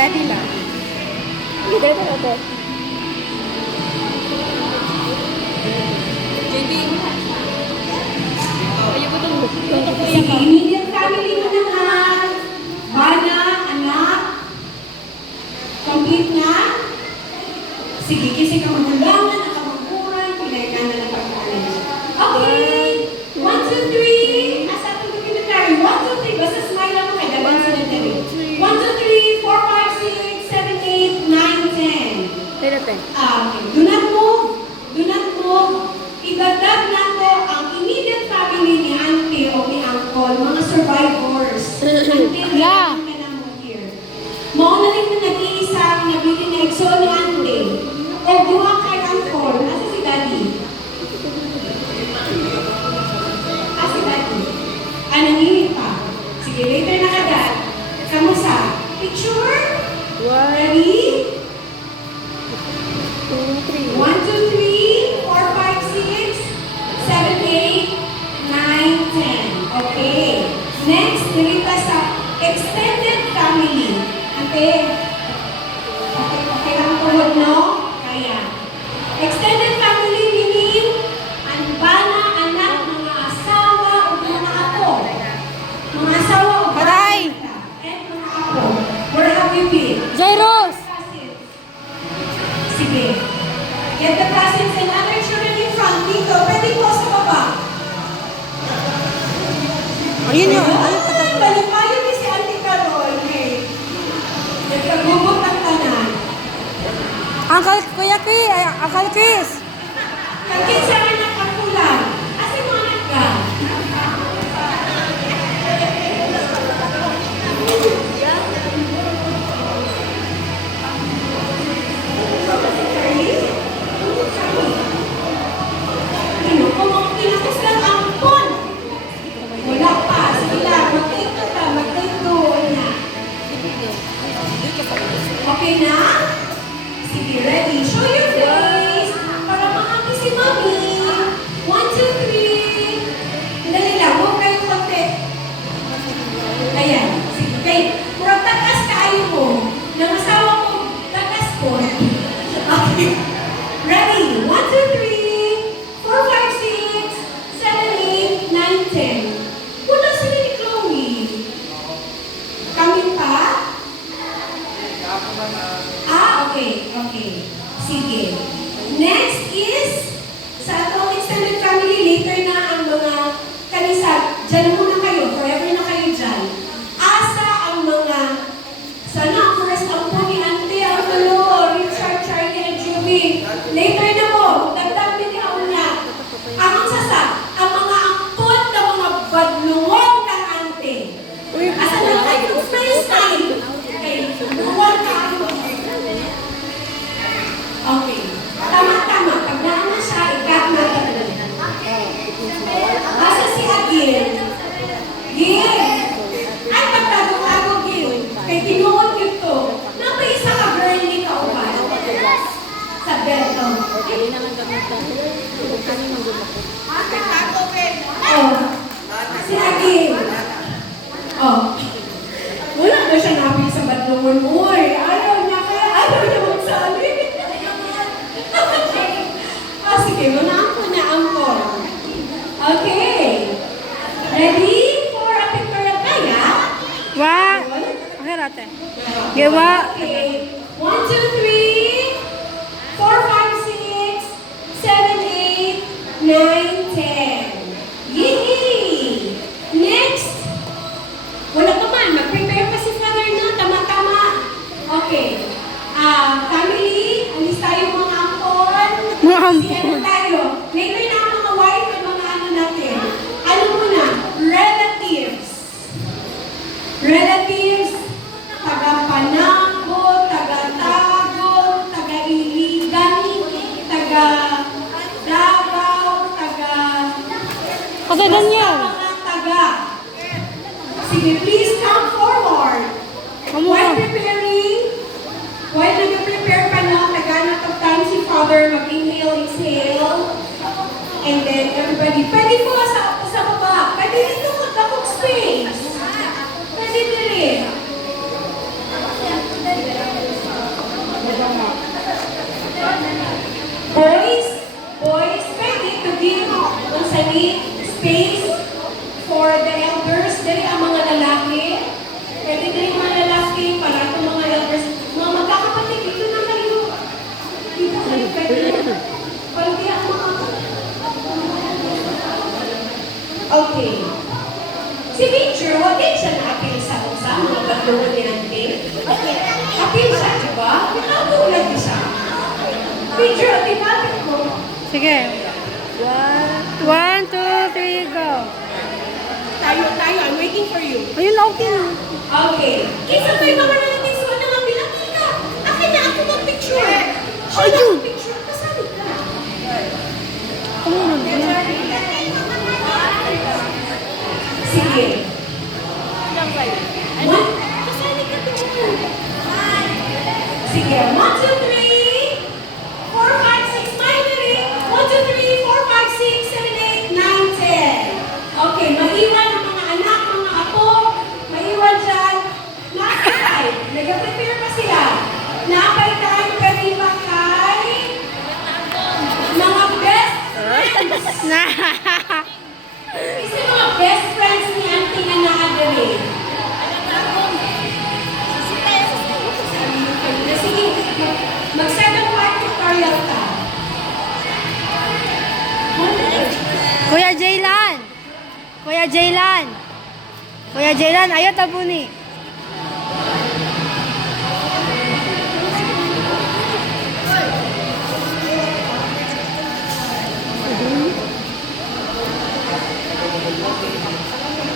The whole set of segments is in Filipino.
daddy lang. Dito. JB. Ayun ko itong Sige, immediate family mo na nga. Bana, anak. Complete na. Sige, kasi kamulangan, nakamangkuran, pinay ka na ng pag-college. Okay. 1, 2, 3. Asa itong documentary? 1, 2, 3. Basta smile lang mo kay Daban sila dali. 1, 2, 3, 4, 5, 6, 7, 8, 9, 10. Dito. Okay. Do not move. Do not move. Idagdag na to ang immediate family ni auntie o ni uncle, mga survivors. Until Yeah. ka na mo here. Mauna rin na nag-iisang nabili na egso ni auntie. O duha kay uncle. Asa si daddy? Asa si daddy? Nanginit pa. Sige, later na agad. Kamusta? Picture? Ready? 1, 2, 3, 4, 5, 6, 7, 8, 9, 10. Okay. Next, dirita sa extended family. Ate, okay lang tuhod, no? Kaya. Extended family meaning ang bana, anak, mga asawa, o mga apo. Mga asawa o Aray! and mga apo. Where have you been? Jairos! Sige. Get the cousins and other children in front. Dito, pwede po sa baba. Ayun yun. Ay, balipayo ni si Auntie Carol. Okay. Nagkagugot ang tanan. Uncle, Kuya Chris, Uncle Chris. Kagin sa akin ang kakulan. Asa mo anak ka? Kinakos lang ang pon. Wala pa. Sige lang. Mag-take ka. Mag-take doon na. Okay na? Sige, ready. Show your face. Para makaki si Mami. 1, 2, 3. Dali lang. Huwag kayo konti. Ayan. Sige. Okay. Murag takas kayo mo. Nang asawa mo, takas ko. Okay. Ready. 1, 2, 3. 4, 5, 6, 7, 8, 9, 10. Wala sila ni Chloe. Kami pa? Okay. Okay. Sige. Next is, sa atong extended family, later na ang mga kanisa. Diyan muna kayo. Forever na kayo dyan. Asa ang mga, sana ang first ang po ni Auntie, Alvaro, Richard, Charlie, and Julie. Later na mo. Dagdag din ka una. Ang sasa, ang mga ampot na mga badlungog ng Auntie. Asa na kayo? Smile. Okay. Luwag ka. Okay. Tama. Pagdaan na siya, ikat na talaga. Asa si Agil? Gil! Ay, pagtagong-agong Gil. Kay tinuod ito. Napa isa ka girl ni kauban? Sa beto. Oh. Si Agil. Oh. Wala na siya napil sa badlungon mo. Ayaw niya magsali. Sige, muna niya angkor. Okay. Ready for a picture of Kaya? Wa. Okay, rate. Gawa. Okay. 1, 2, 3, 4, 5, 6, 7, 8, 9, 10. Yee! Next. Wala pa man. Mag-prepare pa si Father na. Tama-tama. Okay. Family, alis tayo mga ampon. Mga ampon. Sige tayo. Later na ang mga wife at mga ano natin. Ano muna? Relatives. Relatives, taga-Panangko, taga-Tagog, taga-Iligan, taga-Davao, Kasi Daniel. mga taga. Sige, please come forward. While preparing, while nag-prepare pa na, nagana of time si Father, mag-inhale, exhale. And then everybody, pwede po sa baba. Pwede dito mag-tapok space. Pwede din rin. doon ni Auntie? Apil siya, di ba? Pinatulad din siya. Video, di ba? Sige. One, two, three, go. Tayo, I'm waiting for you. Ayun, okay na. Okay. Kaysa tayo mga nalating suwan na lang bilang ka. Akin na ako mag-picture. Siya na Ayun. picture. Kasali ka. Kumunod na. Sige. One. Kasali ka doon. Sige. 1, 2, 3. 4, 5, 6. Smile na rin. 1, 2, 3, 4, 5, 6, 7, 8, 9, 10. Okay. Maiwan ang mga anak, mga apo. Maiwan dyan. Napay time. Nag-prepare pa sila. Napay time. Kanina kay mga best friends. Isa yung mga best friends ni Auntie na nakadali. Sige, mag-second part tutorial ka. Kuya Jaylan. Kuya Jaylan. Kuya Jaylan, ayaw tabuni.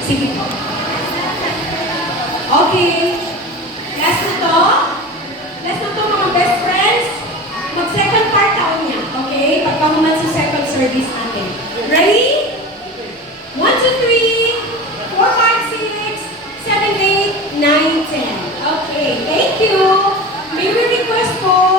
Sige po. Okay. Last na to. Last na to mga best friends. Mag-second part taon niya. Okay? Pagpahuman sa second service natin. Ready? 1, 2, 3, 4, 5, 6, 7, 8, 9, 10. Okay. Thank you. May we request po